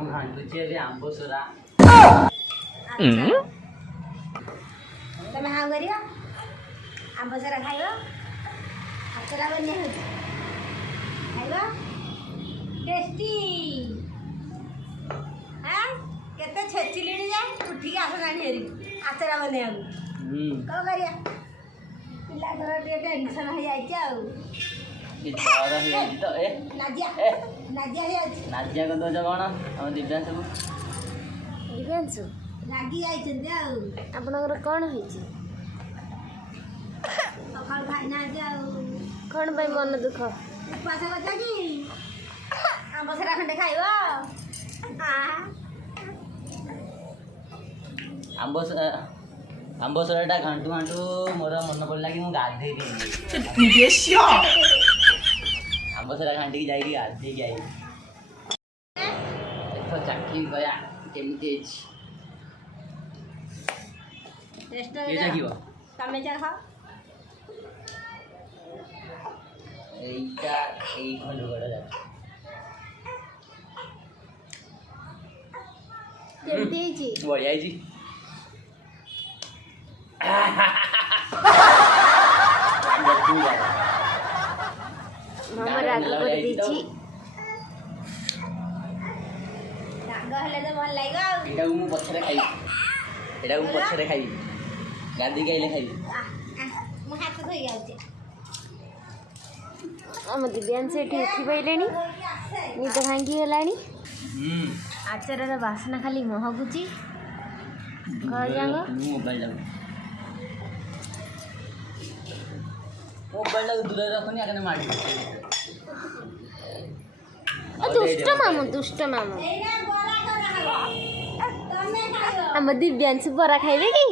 ମୁଁ ଘାଣ୍ଟୁଛି ଏବେ ଆମ୍ବ ସୋରା। ତମେ ହାଉ କରିବ ଆମ୍ବ ସରା ଖାଇବ ହାତରା ବନିଆ ହେଉଛି ଖାଇବ ଟେଷ୍ଟି। ହଁ କେତେ ଛେଚିଲିଣି ଯେ ଉଠିକି ଆସିଲାଣି ହେରି ଆଚାରା ବନେଇବାକୁ। କ'ଣ କରିବା ପିଲାଙ୍କର ଟିକେ ଟେନସନ୍ ହେଇଯାଇଛି ଆଉ। ନାଜିଆ ହେଇଯାଉଛି। ନାଜିଆ କରିଦେଉଛ କ'ଣ ଆମ ଦିବ୍ୟାଂଶକୁ? ଦିବ୍ୟାଂଶୁ ରାଗି ଯାଇଛନ୍ତି ଆଉ। ଆପଣଙ୍କର କ'ଣ ହେଇଛି? ସକାଳୁ ଖାଇନାହାନ୍ତି ଆଉ କ'ଣ ପାଇଁ ମନ ଦୁଃଖ? ଉପାସ କରିଛ କି? ଆମ୍ବ ସରା ଖଣ୍ଡେ ଖାଇବ। ଆମ୍ବ ସରାଟା ଘାଣ୍ଟୁ ଘାଣ୍ଟୁ ମୋର ମନେ ପଡ଼ିଲା କି ମୁଁ ଗାଧେଇ ଦେଇନି। ଆମ୍ବ ସରା ଘାଣ୍ଟିକି ଯାଇକି ଗାଧେଇକି ଆଇଲି। ଏଥର ଚାକିରି କରିବା କେମିତି ହେଇଛି? କିଏ ଚାଖିବ? ତମେ ଚାଖ। ଏଇଟା ଏଇ ଖଣ୍ଡ ଯାଉଛି। କେମିତି ହେଇଛି? ବଢ଼ିଆ ହେଇଛି। ମାମା ରାଗ କରିଦେଇଛି। ରାଗ ହେଲେ ତ ଭଲ ଲାଗିବ ଆଉ। ଏଇଟାକୁ ମୁଁ ପଛରେ ଖାଇବି। ଗାଧେଇକି ଆଇଲେ ଖାଇବି। ମୁଁ ହାତ ଧୋଇ ଯାଉଛି। ଆମ ଦିବ୍ୟାଂଶ ଏଠି ଉଠି ପାଇଲେଣି, ନିଦ ଭାଙ୍ଗି ଗଲାଣି। ଆଚାରର ବାସ୍ନା ଖାଲି ମହକୁଛି ଘର ଯାକ। ମୋବାଇଲଟାକୁ ଦୂରରେ ରଖୁନି ଆଗରେ ମାଡ଼ି। ଦୁଷ୍ଟ ମାମୁଁ ଆମ ଦିବ୍ୟାଂଶ ବରା ଖାଇବେ କି?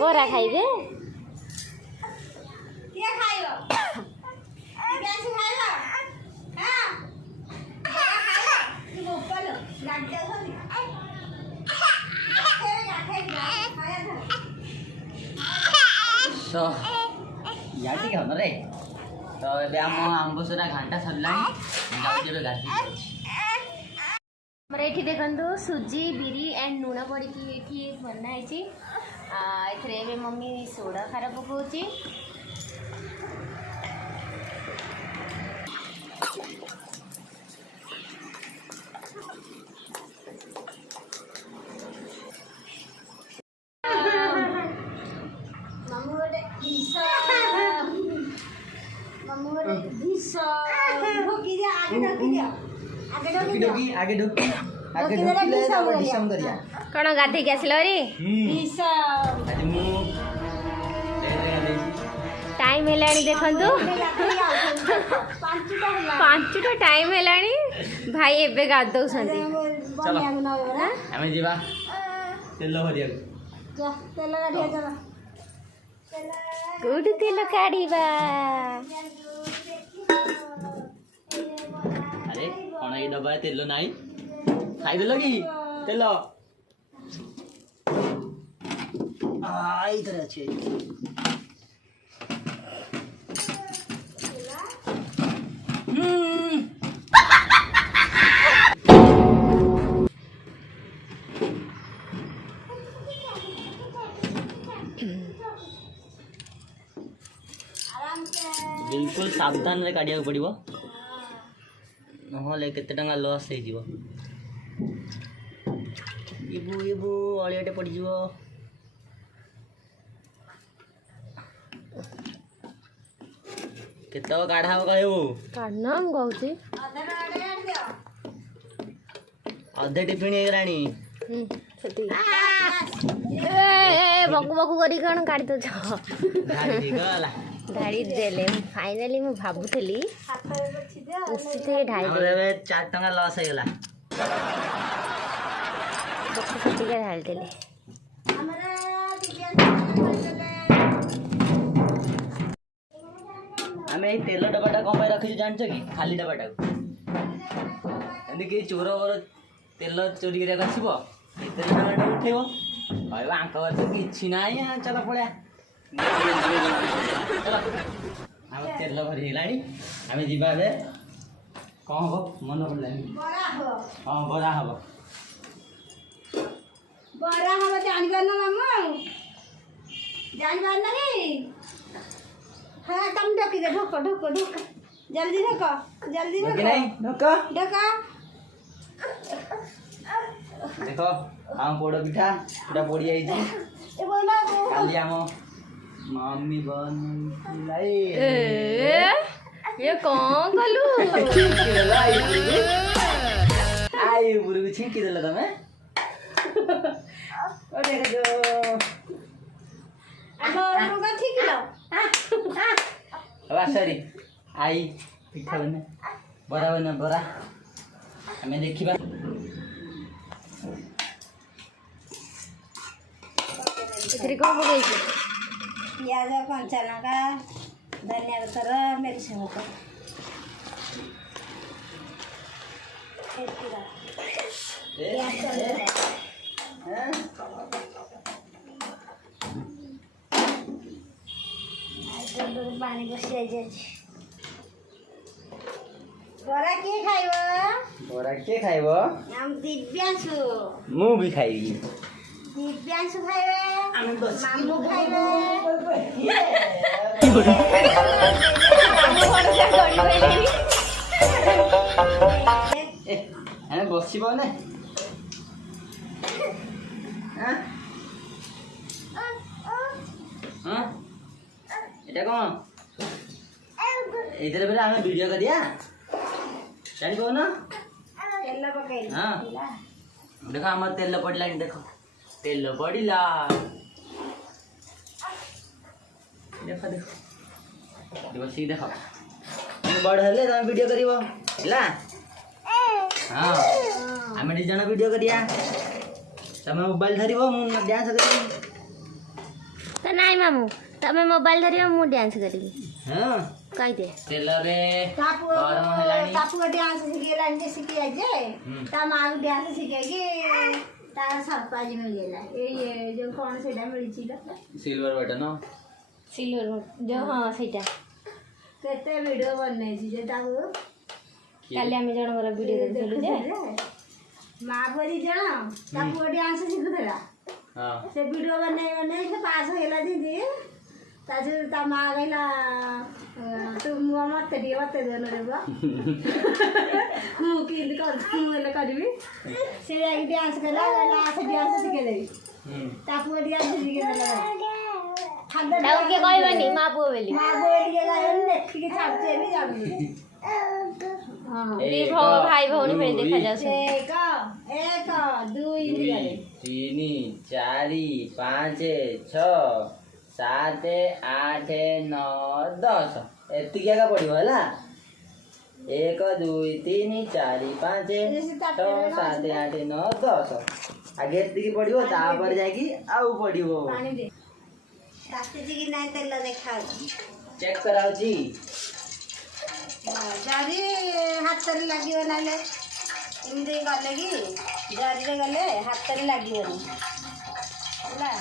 ବରା ଖାଇବେ? ୟା ଟିକେ ହନ ରେ। ତ ଏବେ ଆମ ଆମ୍ବ ସରା ଘାଣ୍ଟା ସରିଲାଣି। ଯାଉଛି ଏବେ ଗାଧେଇ। ଆମର ଏଠି ଦେଖନ୍ତୁ ସୁଜି ବିରି ଆଣ୍ଡ ଲୁଣ ପଡ଼ିକି ଏଠି ବନା ହେଇଛି। ଏଥିରେ ଏବେ ମମ୍ମି ସୋଡ଼ା ଖାର ପକାଉଛି। କ'ଣ ଗାଧେଇକି ଆସିଲ ରେ? ଟାଇମ୍ ହେଲାଣି ଦେଖନ୍ତୁ, 5ଟା ଟାଇମ୍ ହେଲାଣି। ଭାଇ ଏବେ ଗାଧଉଛନ୍ତି। ଆମେ ଯିବା ତେଲ ଭରିବାକୁ। କୋଉଠି ତେଲ କାଢିବା? ଆରେ କ'ଣ ଏଇ ଡବାରେ ତେଲ ନାହିଁ? ଖାଇଦେଲ କି ତେଲ? ଏଇଥିରେ ଅଛି। बिल्कुल सावधान रे काढ़िया पड़ो नहले केते टंगा लॉस हो जीवो। इबू इबू अलियाटे पड़ जीवो। केते काढ़ा हो कहू काढ़ना हम कहूची अधे टिफिन हे गराणी। बकु बकु करी कौन काढ़ी दो ढाड़ी देले। फाइनाली मु भाबुथली उसी ढाई हमरे 4 टंका लॉस हे गला। बकु सती के ढाल देले। आमे तेल डबाटा कौन पे रखी जान कि खाली डबाटा कि चोर तेल चोरी कर आसब तेल डबाटा उठेब कह आंक कि ना चल पड़ा चल आम तेल भरी आम जा कौन हो मन पड़लानी बड़ा हो हाँ बड़ा हम बड़ा हम जानवर ना मामा जानवर ना कि हाँ तुम ढोकी दे ढोको ढोको ढोको जल्दी ढोको जल्दी ढोकी ढोको नहीं ढोको ढोका देखो हम पोड़ पिठा पूरा पड़ी आई ए बोला काली आम मम्मी बन ये कौन कलु आई बुरु छिंकी देला तमे ओ देखो जो अब रुका ठीक लो अब सॉरी आई पिठा बने बरा हमें देखिबा इतरी कौन पकई पियाज कंचा लंका धनिया पत्र मिर्च पत्र पानी बस बरा किए खाइब बरा के खाइबो हम दिव्यांशु मु भी खाइबी दिव्यांशु खाइबे मामू खाइबे हमें बसिबो ने हां हां एटा कोन इधर बेला हमें वीडियो कर दिया जानी को ना तेल पकई हां देखो हमर तेल पड़ला देखो तेल पड़िला देखो देखो देखो सी देखो बड़ हेले तुम वीडियो करिवो हला हां हमें दी जण वीडियो करिया तमे मोबाइल धरिवो मु डांस करिवो तो नहीं मामू तमें मोबाइल धरियो मु डांस करिबी हां कहि दे तेल रे तापू गरम हेलानी तापू डांस सिखेलानी जे सिखी आजे ता मां डांस सिखेगी तार सरप्राइज मिल गेला ये जो कौन सेटा मिली छी सिल्वर बटन सिल्वर जो हाँ सेटा केते वीडियो बनने छी जे ताऊ काली आमे जण घर वीडियो देखलु जे मां बरी जण तापू डांस सिखुतला हां से वीडियो बने से पास होला दीदी ताजु ता मां गइला तुम मत दिए मत देनो रे बा हूं की कर ले करबी से एक डांस कला लास्ट डांस सिखे देबी तापू डांस सिखे देला खादा ताऊ के कहबनी मां पुओ बेली मां बोल के गायन देखि के छापचे नहीं जाबी हां दी भाई भौणी में देखा जाउ एक एक दुई तीन चारि पाँच छ 7 8 9 10 एति क्या पड़िबो हला 1 2 3 4 5 6 7 8 9 10 आगे एति पड़िबो तापर जाकी आउ पड़िबो पानी दे ताते जी की नहीं तेल देखा चेक कराउ जी जारी हाथ रे लागियो नाले इमदे गले की जारी रे गले हाथ रे लागियो होला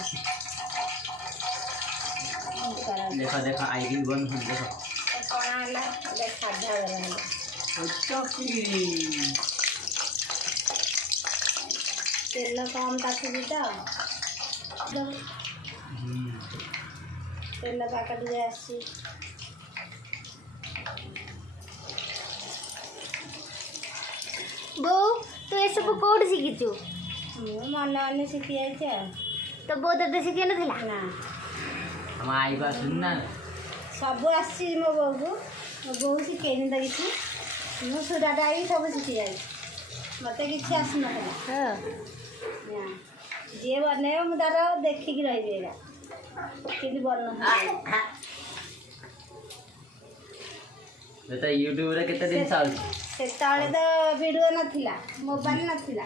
देखो देखो आईडी बन देखो कोन आला देख साधा गरन चौकीरी तेल कम ताकि दीता तेल पैकेट दे आसी बो तू ये सब कोड शिखिचु मन मन शिखी जाइए तो बो तो शिखे नथिला ना हम आई बा सुनना सब आसी मो बहू को मो बहू शिखेनी तो किसी मु सुधाटा भी सब शिखी जाए मत किसी आस ना हां जे बने मु तार देखिक रही कि बन तो यूट्यूब रे केते दिन साल सेताळे तो वीडियो नथिला मोबाइल नथिला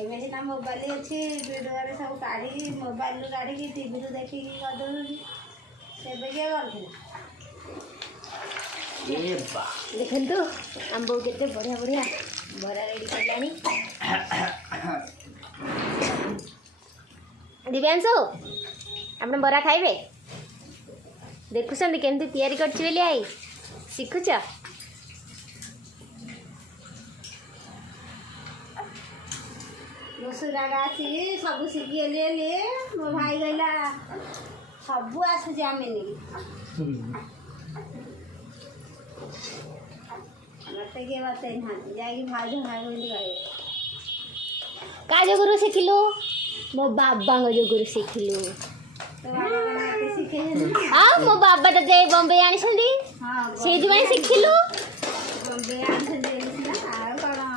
एमे सिना मोबाइल अछि वीडियो रे सब काढी मोबाइल रू काढी की टीवी रू देखि की कर दउ सेबे के करथिला ए बा देखंतु आंबो केते बढ़िया बढ़िया बरा रेडी करलानी दिव्यांशु आपण बरा खाइबे देखुछन केमती तयारी करछि बेली आई शिखुछ सुराग आसिकी सब शिखिगली मो भाई कहला सब आसुची आमे मत के बते जाकि भाई भाई बोली कहे का जोगुरु शिखिलु मो बाबा जोगुरु शिखिलु तो बाबा कना के शिखे मो बाबा तो जे बॉम्बे आनी छंदी हां सेजु में शिखिलु बॉम्बे आनी छंदी आ कना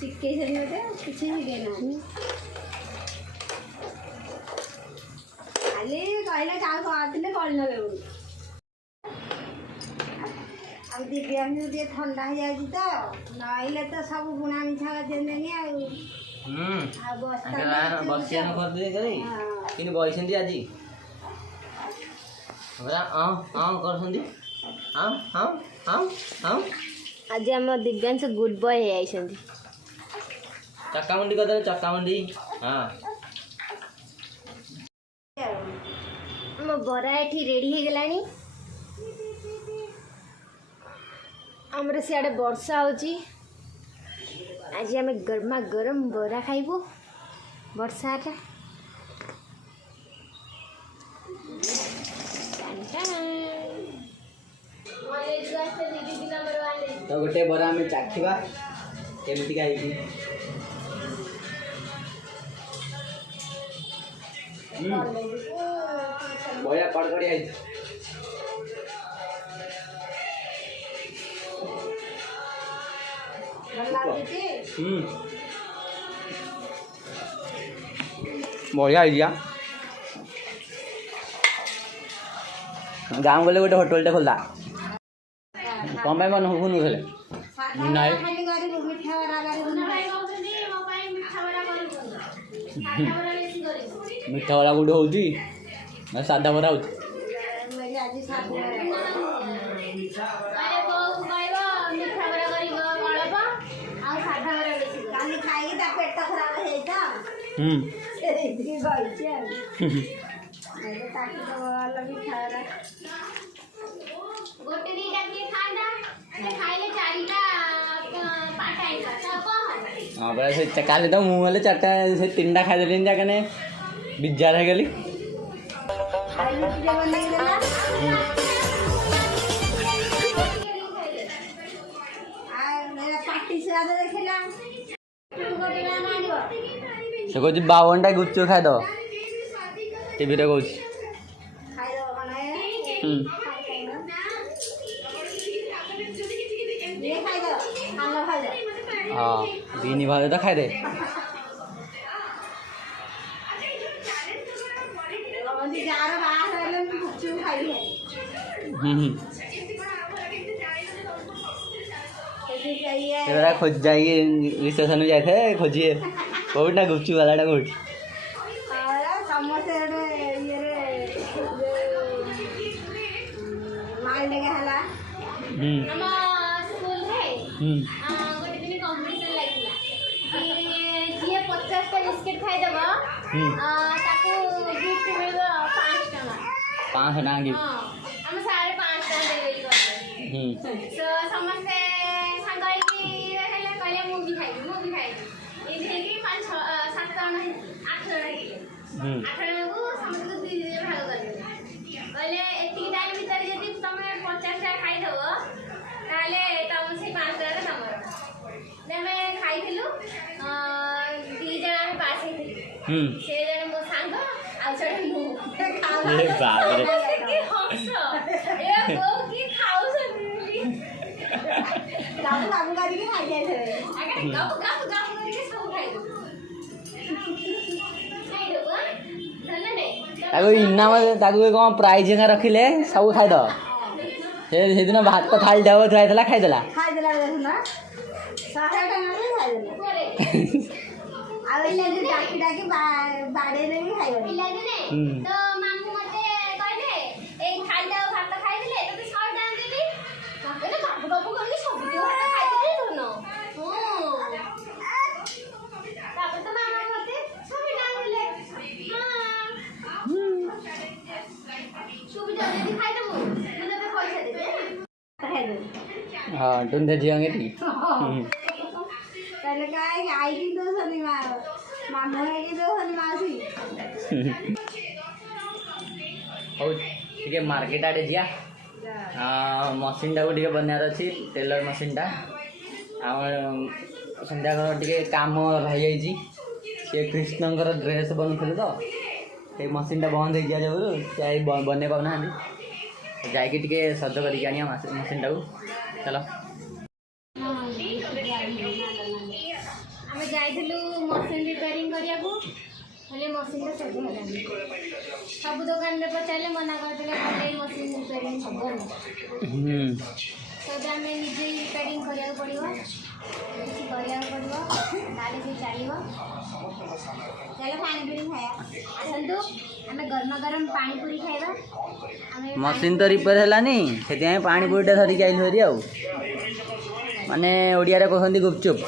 शिखे छे मते किछि शिखे ना खाली कहले का आतिले कळन लेउ अब दिव्यांग जे ठंडा हो जाई तो नइले तो सब गुणा मिठा देनेनी आ बसिया न कर दे करी किन बइसंदी आजी हमरा करसंदी आज हम दिव्यांश गुड बॉय है आइसंदी चक्का मंडी कर दे चक्का मंडी हां मो बरा एठी रेडी हो गलानी हमरे सियाड़े वर्षा होची आज आम गरमा गरम बरा खाइबू वर्षा तो गोटे बरा में चाखिबा केमिति का हिकी बया कड़कड़ी आई बढ़िया आइडिया गाँव गले गोटे होटल खोला कम पाई मन हुनु खेले नाइ मिठा बरा गोटे होउची ना सादा बरा होउची हाँ बड़ा से काले तो मुँह वाले चारटा से तीन टा खाई देली जाकने बिजार है गली से कहूँ 52टा गुपचुप खाई दो टीवी रे कहूँ हाँ दीनी भाले तो खाई दे खोज जाइए स्टेशन में जाते खोजिए कौटा गुपचुप वाला कौट पाँच टका गिफ्ट समस्ते इनाम कौन प्राइज रखिले सब खाई दो से दिन भात थाली ढब थुआई खाईदेला हाँ तुम झियोगे ठीक पहले काय आई की तो शनिवार ମାମୁଁ ହେଇକି ଦେଉଛନ୍ତି ମାଉସୀ। ହଉ ଟିକେ ମାର୍କେଟ ଆଡ଼େ ଯିବା। ମସିନ୍ଟାକୁ ଟିକେ ବନେଇବାର ଅଛି, ଟେଲର ମସିନ୍ଟା। ଆମର ସନ୍ଧ୍ୟାବେଳେ ଟିକେ କାମ ରହିଯାଇଛି, ସେ କୃଷ୍ଣଙ୍କର ଡ୍ରେସ୍ ବନଉଥିଲେ ତ, ସେଇ ମସିନ୍ଟା ବନ୍ଦ ହେଇଯିବା ଯୋଗୁଁ ସେ ବନେଇ ପାରୁନାହାନ୍ତି। ଯାଇକି ଟିକେ ସଜ କରିକି ଆଣିବା ମସିନ୍ଟାକୁ। ଚାଲ। ଆମେ ଯାଇଥିଲୁ ମସିନ୍ ରିପେୟାରିଂ କରିବାକୁ, ହେଲେ ମସିନ୍ଟା ସଜ ହେଲାନି। ସବୁ ଦୋକାନରେ ପଚାରିଲେ ମନା କରିଦେଲେ, କହିଲେ ଏଇ ମସିନ୍ ରିପେୟାରିଂ ହେବନି। ସେଟା ଆମେ ନିଜେ ରିପେୟାରିଂ କରିବାକୁ ପଡ଼ିବ, କିଛି କରିବାକୁ ପଡ଼ିବ, ତାହେଲେ ସେ ଚାଲିବ। ଚାଲ ପାଣିପୁରୀ ଖାଇବା। ଆସନ୍ତୁ ଆମେ ଗରମ ଗରମ ପାଣିପୁରୀ ଖାଇବା। ଆମେ ମସିନ୍ ତ ରିପେୟାର ହେଲାନି, ସେଥିପାଇଁ ପାଣି ପୁରିଟା ଧରିକି ଆଇଲୁ ଧରି ଆଉ। ମାନେ ଓଡ଼ିଆରେ କହୁଛନ୍ତି ଗୁପଚୁପ୍।